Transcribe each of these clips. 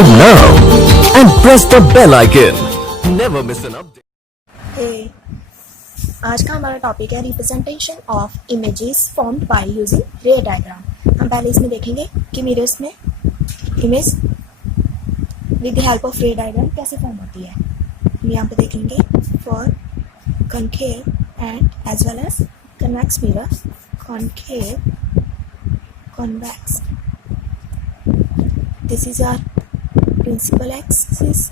Subscribe now and press the bell icon. Never miss an update. Hey, आज का हमारा topic है representation of images formed by using ray diagram. हम पहले इसमें देखेंगे कि मिरर्स में image with the help of ray diagram कैसे फॉर्म होती है। हम यहाँ पे देखेंगे for concave and as well as convex mirror, concave, convex. This is our principal axis.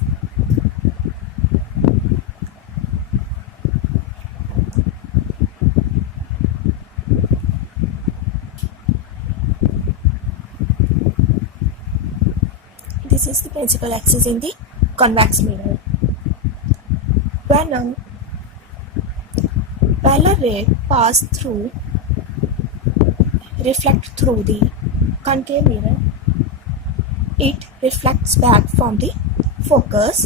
This is the principal axis in the convex mirror. When a parallel ray pass through, reflect through the concave mirror, it reflects back from the focus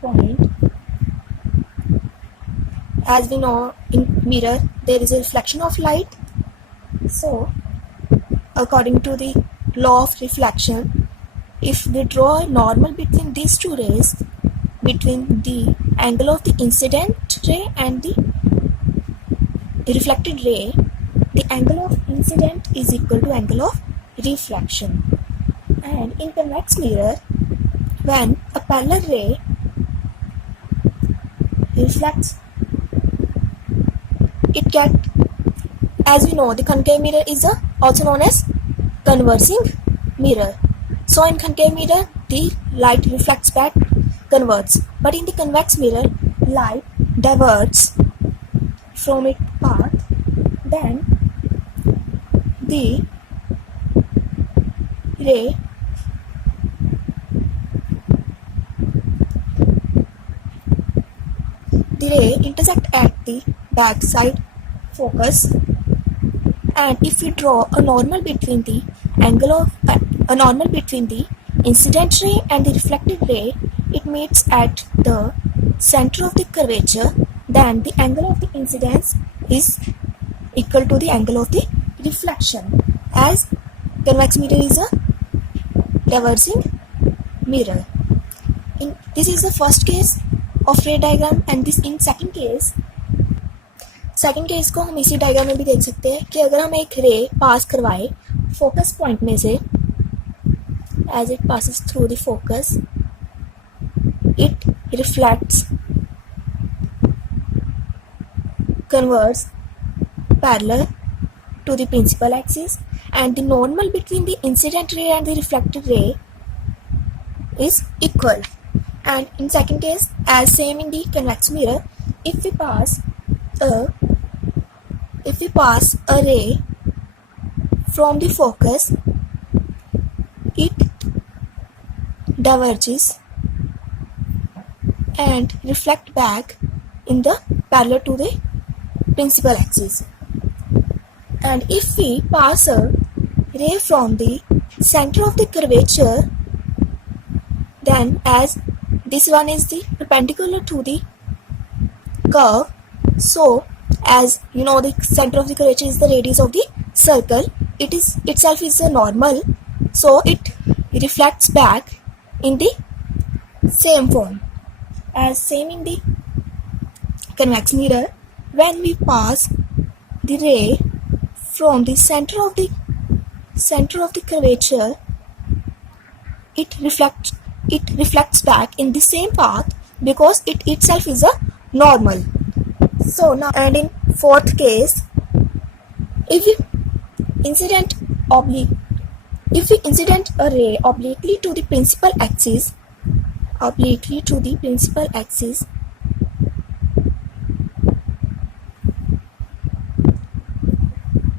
point. As we know, in mirror there is a reflection of light. So according to the law of reflection, if we draw a normal between these two rays, between the angle of the incident ray and the reflected ray, the angle of incident is equal to angle of reflection. And in convex mirror, when a parallel ray reflects, it get, as we know, the concave mirror is also known as conversing mirror. So in concave mirror, the light reflects back, converts, but in the convex mirror, light diverges from its path. Then the ray intersect at the backside focus, and if we draw a normal between the incident ray and the reflected ray, it meets at the center of the curvature. Then the angle of the incidence is equal to the angle of the reflection, as convex mirror is a diverging mirror. This is the first case of ray diagram, and this in second case को हम इसी डायग्राम में भी देख सकते हैं कि अगर हम एक रे पास करवाए फोकस पॉइंट में से, as it passes through the focus, it reflects, converts parallel to the principal axis, and the normal between the incident ray and the reflected ray is equal. And in second case, as same in the convex mirror, if we pass a ray from the focus, it diverges and reflect back in the parallel to the principal axis. And if we pass a ray from the center of the curvature, then as this one is the perpendicular to the curve, so as you know, the center of the curvature is the radius of the circle, it is itself is a normal, so it reflects back in the same form. As same in the convex mirror, when we pass the ray from the center of the curvature, it reflects back in the same path because it itself is a normal. So now, and in fourth case, if we incident a ray obliquely to the principal axis,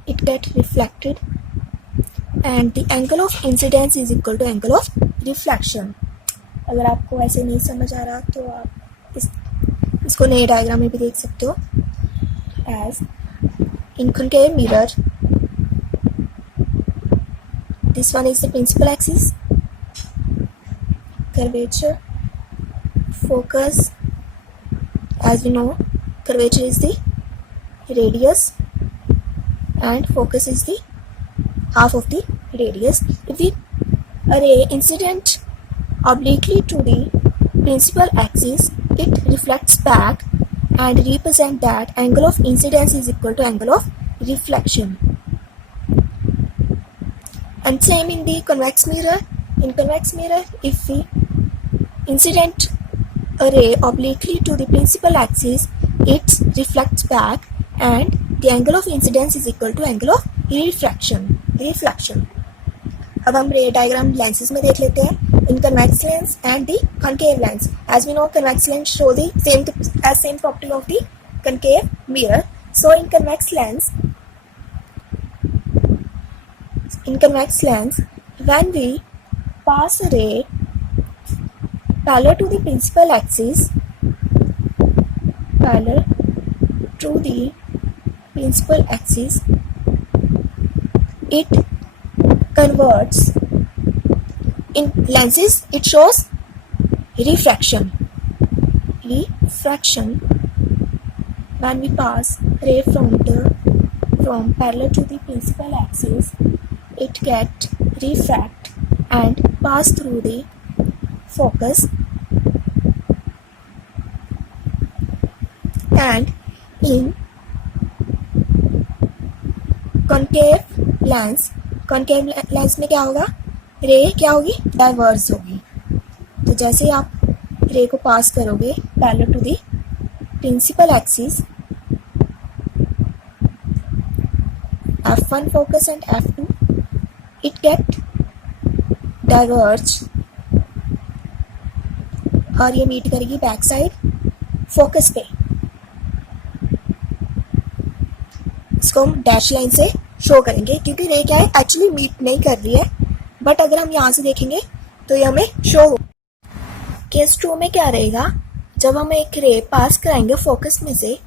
it get reflected, and the angle of incidence is equal to angle of reflection. अगर आपको ऐसे नहीं समझ आ रहा तो आप इसको नए डायग्राम में भी देख सकते हो। As in concave mirror, this one is the principal axis, curvature, focus. As we know, curvature is the radius and focus is the half of the radius. If we a ray incident obliquely to the principal axis, it reflects back and represent that angle of incidence is equal to angle of reflection. And same in the convex mirror. In convex mirror, if we incident a ray obliquely to the principal axis, it reflects back and the angle of incidence is equal to angle of reflection. अब हम रे diagram lenses में देख लेते हैं. In convex lens and the concave lens. As we know convex lens show the same property of the concave mirror. So in convex lens, when we pass a ray parallel to the principal axis, it converts. In lenses, it shows refraction. When we pass ray from parallel to the principal axis, it get refract and pass through the focus. And in concave lens में क्या होगा, रे क्या होगी, डाइवर्स होगी. तो जैसे ही आप रे को पास करोगे parallel to the principal axis, F1 focus and F2, it get diverge और ये मीट करेगी बैक साइड फोकस पे. इसको हम डैश लाइन से शो करेंगे क्योंकि रे क्या है, एक्चुअली मीट नहीं कर रही है, बट अगर हम यहाँ से देखेंगे तो ये हमें शो हो. केस 2 में क्या रहेगा, जब हम एक रे पास कराएंगे फोकस में से,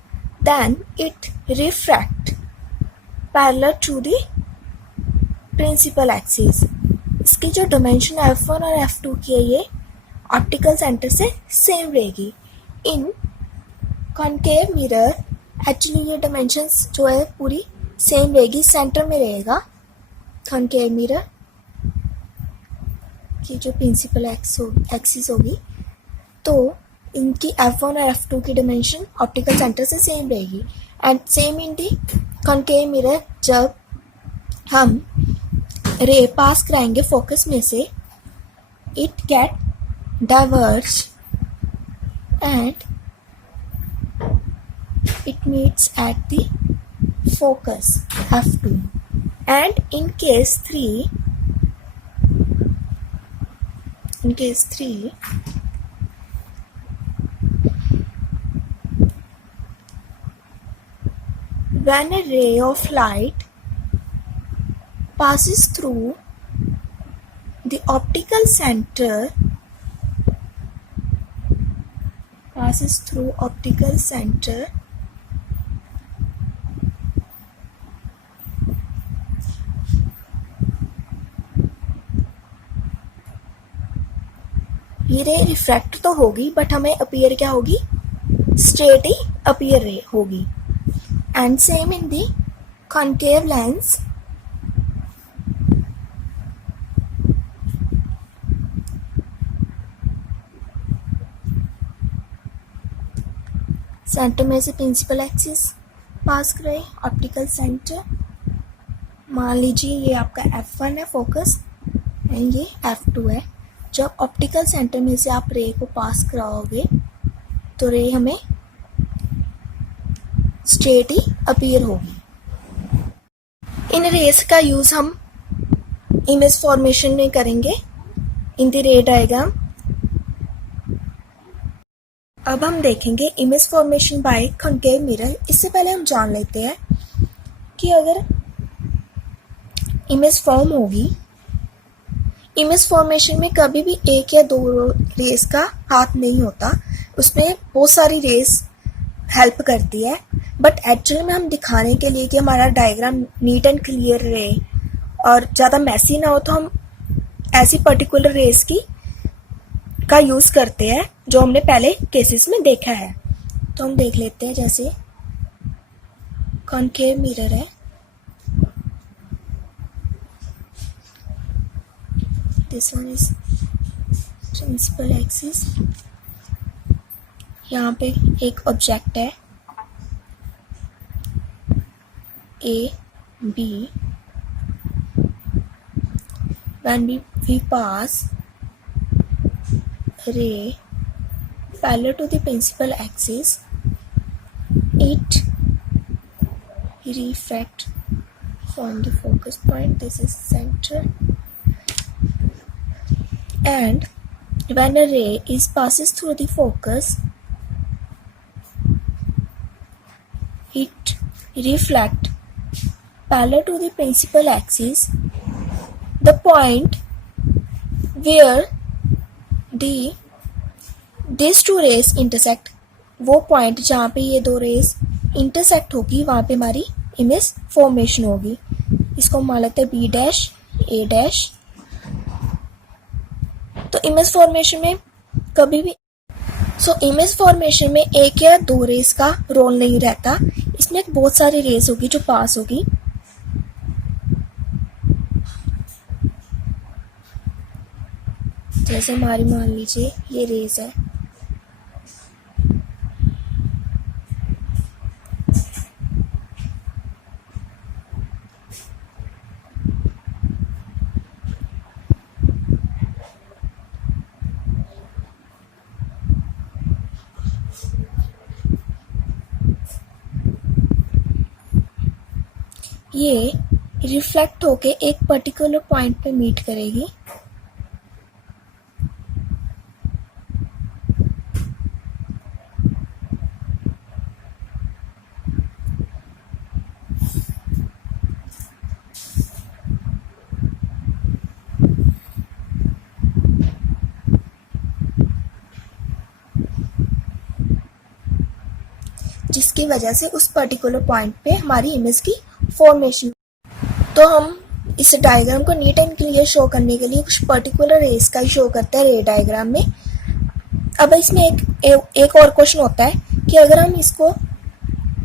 then it refract parallel to the principal axis. इसकी जो डायमेंशन F1 और F2 की है, ये ऑप्टिकल सेंटर से सेम रहेगी. इन कॉनकेव मिरर एक्चुअली ये डायमेंशंस जो है पूरी सेम रहेगी, सेंटर में रहेगा कॉनकेव मिरर की जो प्रिंसिपल एक्सिस होगी. तो इनकी F1 और F2 की डायमेंशन ऑप्टिकल सेंटर से सेम रहेगी. And same in the concave mirror, जब हम रे पास कराएंगे फोकस में से, it get diverge and it meets at the focus F2. And in case 3, when a ray of light passes through the optical center, ये रे रिफ्रैक्ट तो होगी, बट हमें अपीयर क्या होगी, स्ट्रेट ही अपीयर रे होगी. And same in the concave lens, centre में से प्रिंसिपल एक्सिस पास करे ऑप्टिकल सेंटर. मान लीजिए ये आपका F1 है फोकस एंड ये F2 है. जब ऑप्टिकल सेंटर में से आप रे को पास कराओगे तो रे हमें स्ट्रेट ही अपीयर होगी. इन रेस का यूज हम इमेज फॉर्मेशन में करेंगे इन द रे डायग्राम. अब हम देखेंगे image formation by concave mirror. इससे पहले हम जान लेते हैं कि अगर इमेज फॉर्म होगी, इमेज फॉर्मेशन में कभी भी एक या दो रेस का हाथ नहीं होता, उसमें बहुत सारी रेस हेल्प करती है. बट एक्चुअली में हम दिखाने के लिए कि हमारा डायग्राम नीट एंड क्लियर रहे और ज़्यादा मैसी ना हो, तो हम ऐसी पर्टिकुलर रेस का यूज़ करते हैं जो हमने पहले केसेस में देखा है. तो हम देख लेते हैं. जैसे कॉनकेव मिरर है, this one is principal axis. यहाँ पे एक ऑब्जेक्ट है A B. when we pass ray parallel to the principal axis, it refract from the focus point, this is center, and when a ray is passes through the focus, it reflect parallel to the principal axis, the point where these two rays intersect, वो पॉइंट जहाँ पे ये दो race intersect होगी वहाँ पे हमारी image formation होगी। इसको मान लेते हैं बी डैश ए डैश। तो इमेज फॉर्मेशन में कभी भी इमेज फॉर्मेशन में एक या दो रेस का रोल नहीं रहता, इसमें बहुत सारी रेस होगी जो पास होगी। जैसे हमारी मान लीजिए ये रेस है, ये रिफ्लेक्ट होके एक पर्टिकुलर पॉइंट पे मीट करेगी। जिसकी वजह से उस पर्टिकुलर पॉइंट पे हमारी इमेज की फॉर्मेशन। तो हम इस डायग्राम को नीट एंड क्लियर शो करने के लिए कुछ पर्टिकुलर रेस का ही शो करते हैं रे डायग्राम में। अब इसमें एक और क्वेश्चन होता है कि अगर हम इसको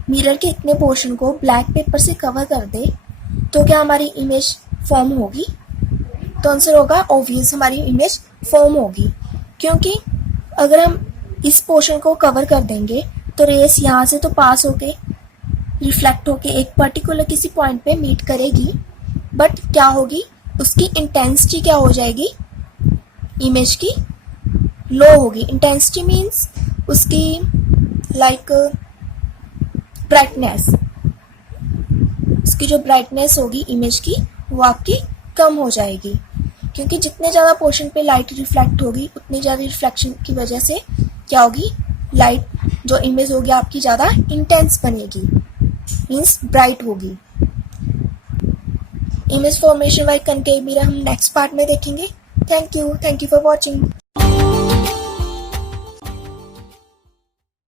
मिरर के इतने पोर्शन को ब्लैक पेपर से कवर कर दे तो क्या हमारी इमेज फॉर्म होगी? तो आंसर होगा ऑब्वियस, हमारी इमेज फॉर्म होगी, क्योंकि अगर हम इस पोर्शन को कवर कर देंगे तो रेस यहाँ से तो पास होके रिफ्लेक्ट होके एक पर्टिकुलर किसी पॉइंट पे मीट करेगी, बट क्या होगी, उसकी इंटेंसिटी क्या हो जाएगी, इमेज की लो होगी। इंटेंसिटी मीन्स उसकी लाइक ब्राइटनेस, उसकी जो ब्राइटनेस होगी इमेज की वो आपकी कम हो जाएगी, क्योंकि जितने ज़्यादा पोर्शन पे लाइट रिफ्लेक्ट होगी उतनी ज़्यादा रिफ्लेक्शन की वजह से क्या होगी, लाइट जो इमेज होगी आपकी ज़्यादा इंटेंस बनेगी, मीन्स ब्राइट होगी। Image formation by concave mirror हम नेक्स्ट पार्ट में देखेंगे। Thank you for watching.